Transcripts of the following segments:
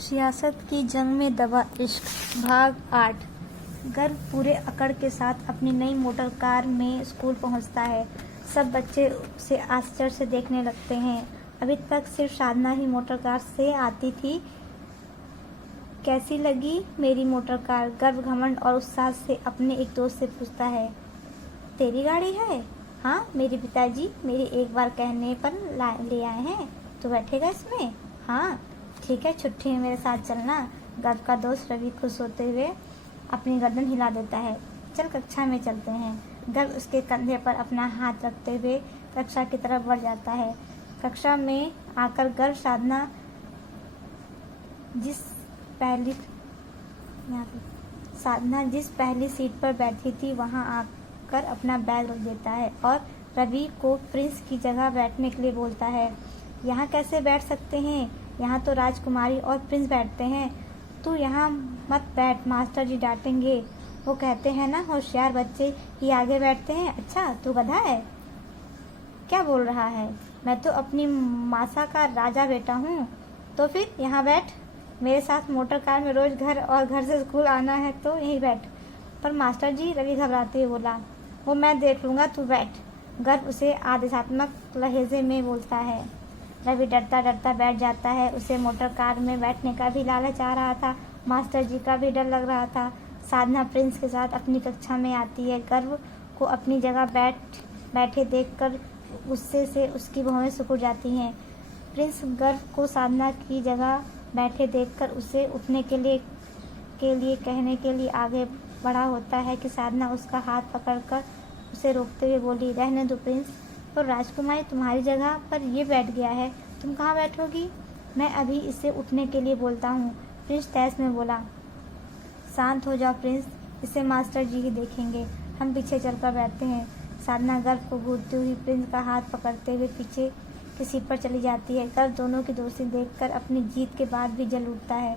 सियासत की जंग में दबा इश्क भाग 8। गर्व पूरे अकड़ के साथ अपनी नई मोटर कार में स्कूल पहुंचता है। सब बच्चे उसे आश्चर्य से देखने लगते हैं। अभी तक सिर्फ साधना ही मोटर कार से आती थी। कैसी लगी मेरी मोटर कार? गर्व घमंड और उत्साह से अपने एक दोस्त से पूछता है। तेरी गाड़ी है? हाँ, मेरे पिताजी मेरे एक बार कहने पर ले आए हैं। तो बैठेगा इसमें? हाँ ठीक है, छुट्टी में मेरे साथ चलना। गर्व का दोस्त रवि खुश होते हुए अपनी गर्दन हिला देता है। चल कक्षा में चलते हैं। गर्व उसके कंधे पर अपना हाथ रखते हुए कक्षा की तरफ बढ़ जाता है। कक्षा में आकर गर्व साधना जिस पहली सीट पर बैठी थी वहां आकर अपना बैग रख देता है और रवि को प्रिंस की जगह बैठने के लिए बोलता है। यहाँ कैसे बैठ सकते हैं? यहाँ तो राजकुमारी और प्रिंस बैठते हैं। तू यहाँ मत बैठ, मास्टर जी डांटेंगे। वो कहते हैं ना, होशियार बच्चे ही आगे बैठते हैं। अच्छा, तू गधा है? क्या बोल रहा है? मैं तो अपनी मासा का राजा बेटा हूँ। तो फिर यहाँ बैठ। मेरे साथ मोटर कार में रोज घर और घर से स्कूल आना है तो यहीं बैठ। पर मास्टर जी, रवि घबराते हुए बोला। वो मैं देख लूंगा, तू बैठ। गर्व उसे आदेशात्मक लहजे में बोलता है। रवि डरता डरता बैठ जाता है। उसे मोटर कार में बैठने का भी लालच आ रहा था, मास्टर जी का भी डर लग रहा था। साधना प्रिंस के साथ अपनी कक्षा में आती है। गर्व को अपनी जगह बैठे देखकर गुस्से से उसकी भौहें सिकुड़ जाती हैं। प्रिंस गर्व को साधना की जगह बैठे देखकर उसे उठने के लिए कहने के लिए आगे बढ़ा होता है कि साधना उसका हाथ पकड़कर उसे रोकते हुए बोली, रहने दो प्रिंस। तो राजकुमारी तुम्हारी जगह पर ये बैठ गया है, तुम कहाँ बैठोगी? मैं अभी इसे उठने के लिए बोलता हूँ, प्रिंस तैस में बोला। शांत हो जाओ प्रिंस, इसे मास्टर जी ही देखेंगे। हम पीछे चलकर बैठते हैं। साधना गर्व को घूरती हुई प्रिंस का हाथ पकड़ते हुए पीछे की सीट पर चली जाती है। गर्व दोनों की दोस्ती देखकर अपनी जीत के बाद भी जल उठता है।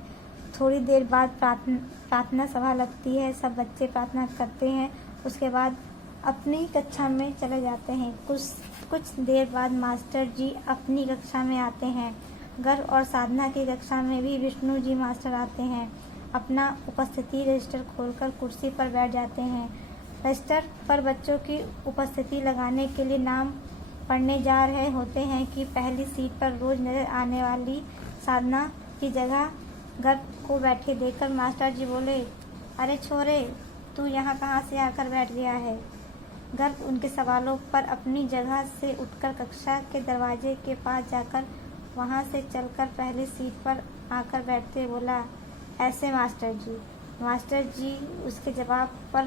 थोड़ी देर बाद प्रार्थना सभा लगती है। सब बच्चे प्रार्थना करते हैं, उसके बाद अपनी कक्षा में चले जाते हैं। कुछ देर बाद मास्टर जी अपनी कक्षा में आते हैं। गर्व और साधना की कक्षा में भी विष्णु जी मास्टर आते हैं। अपना उपस्थिति रजिस्टर खोलकर कुर्सी पर बैठ जाते हैं। रजिस्टर पर बच्चों की उपस्थिति लगाने के लिए नाम पढ़ने जा रहे होते हैं कि पहली सीट पर रोज नजर आने वाली साधना की जगह गर्व को बैठे देखकर मास्टर जी बोले, अरे छोरे, तू यहाँ कहाँ से आकर बैठ गया है? गर्व उनके सवालों पर अपनी जगह से उठकर कक्षा के दरवाजे के पास जाकर वहां से चलकर पहली सीट पर आकर बैठते बोला, ऐसे मास्टर जी। मास्टर जी उसके जवाब पर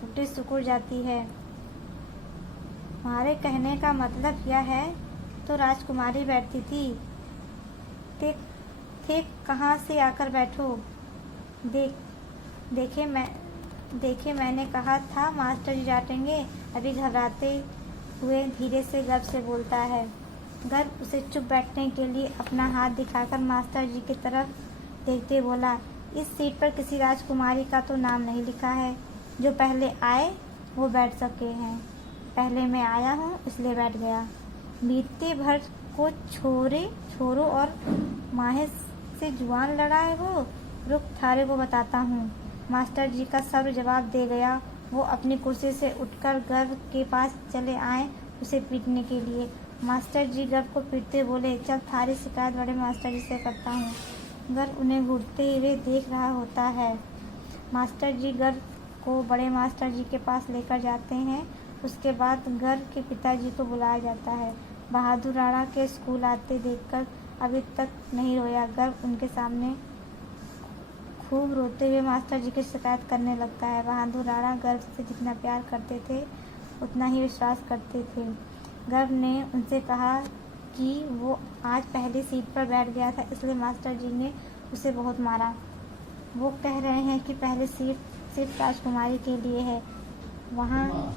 टूटी सिकुड़ जाती है। हमारे कहने का मतलब यह है, तो राजकुमारी बैठती थी। थे कहाँ से आकर बैठो। देखे मैंने कहा था मास्टर जी डांटेंगे। अभी घबराते हुए धीरे से गर्व से बोलता है। गर्व उसे चुप बैठने के लिए अपना हाथ दिखाकर मास्टर जी की तरफ देखते बोला, इस सीट पर किसी राजकुमारी का तो नाम नहीं लिखा है। जो पहले आए वो बैठ सके हैं। पहले मैं आया हूँ इसलिए बैठ गया। बीते भर को छोरो और माहे से जुआन लड़ाए हो। रुक, थारे को बताता हूँ। मास्टर जी का सब्र जवाब दे गया। वो अपनी कुर्सी से उठकर गर्व के पास चले आए उसे पीटने के लिए। मास्टर जी गर्व को पीटते बोले, चल थारी शिकायत बड़े मास्टर जी से करता हूँ। गर्व उन्हें घूरते हुए देख रहा होता है। मास्टर जी गर्व को बड़े मास्टर जी के पास लेकर जाते हैं। उसके बाद गर्व के पिताजी को बुलाया जाता है। बहादुर राणा के स्कूल आते देखकर अभी तक नहीं रोया गर्व उनके सामने खूब रोते हुए मास्टर जी की शिकायत करने लगता है। बहादुर राणा गर्व से जितना प्यार करते थे उतना ही विश्वास करते थे। गर्व ने उनसे कहा कि वो आज पहली सीट पर बैठ गया था, इसलिए मास्टर जी ने उसे बहुत मारा। वो कह रहे हैं कि पहली सीट सिर्फ राजकुमारी के लिए है। वहाँ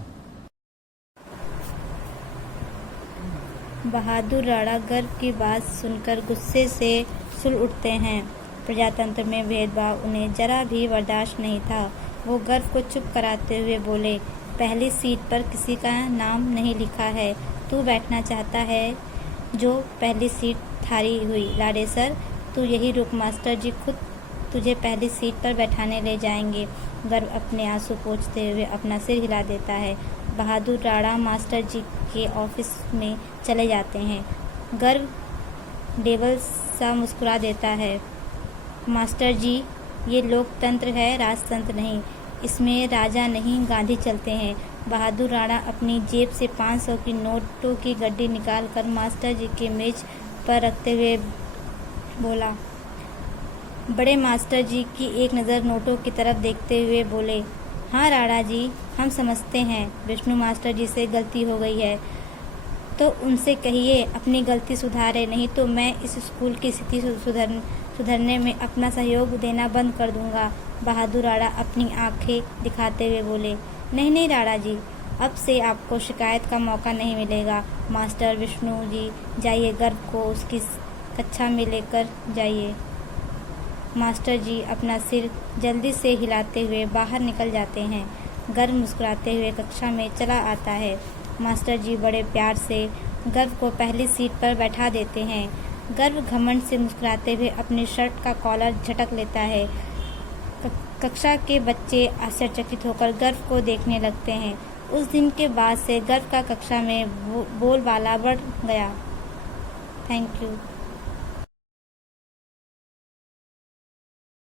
बहादुर राणा गर्व की बात सुनकर गुस्से से सुल उठते हैं। प्रजातंत्र में भेदभाव उन्हें जरा भी बर्दाश्त नहीं था। वो गर्व को चुप कराते हुए बोले, पहली सीट पर किसी का नाम नहीं लिखा है। तू बैठना चाहता है जो पहली सीट थारी हुई। लाडेसर, तू यही रुक, मास्टर जी खुद तुझे पहली सीट पर बैठाने ले जाएंगे। गर्व अपने आंसू पोंछते हुए अपना सिर हिला देता है। बहादुर राणा मास्टर जी के ऑफिस में चले जाते हैं। गर्व डेवल सा मुस्कुरा देता है। मास्टर जी, ये लोकतंत्र है, राजतंत्र नहीं। इसमें राजा नहीं, गांधी चलते हैं। बहादुर राणा अपनी जेब से 500 की नोटों की गड्डी निकालकर मास्टर जी के मेज पर रखते हुए बोला। बड़े मास्टर जी की एक नज़र नोटों की तरफ देखते हुए बोले, हाँ राणा जी, हम समझते हैं विष्णु मास्टर जी से गलती हो गई है, तो उनसे कहिए अपनी गलती सुधारे, नहीं तो मैं इस स्कूल की स्थिति सुधरने में अपना सहयोग देना बंद कर दूंगा। बहादुर राणा अपनी आंखें दिखाते हुए बोले, नहीं नहीं राणा जी, अब से आपको शिकायत का मौका नहीं मिलेगा। मास्टर विष्णु जी, जाइए, गर्व को उसकी कक्षा में लेकर जाइए। मास्टर जी अपना सिर जल्दी से हिलाते हुए बाहर निकल जाते हैं। गर्व मुस्कुराते हुए कक्षा में चला आता है। मास्टर जी बड़े प्यार से गर्व को पहली सीट पर बैठा देते हैं। गर्व घमंड से मुस्कुराते हुए अपनी शर्ट का कॉलर झटक लेता है। कक्षा के बच्चे आश्चर्यचकित होकर गर्व को देखने लगते हैं। उस दिन के बाद से गर्व का कक्षा में बोलबाला बढ़ गया। Thank you.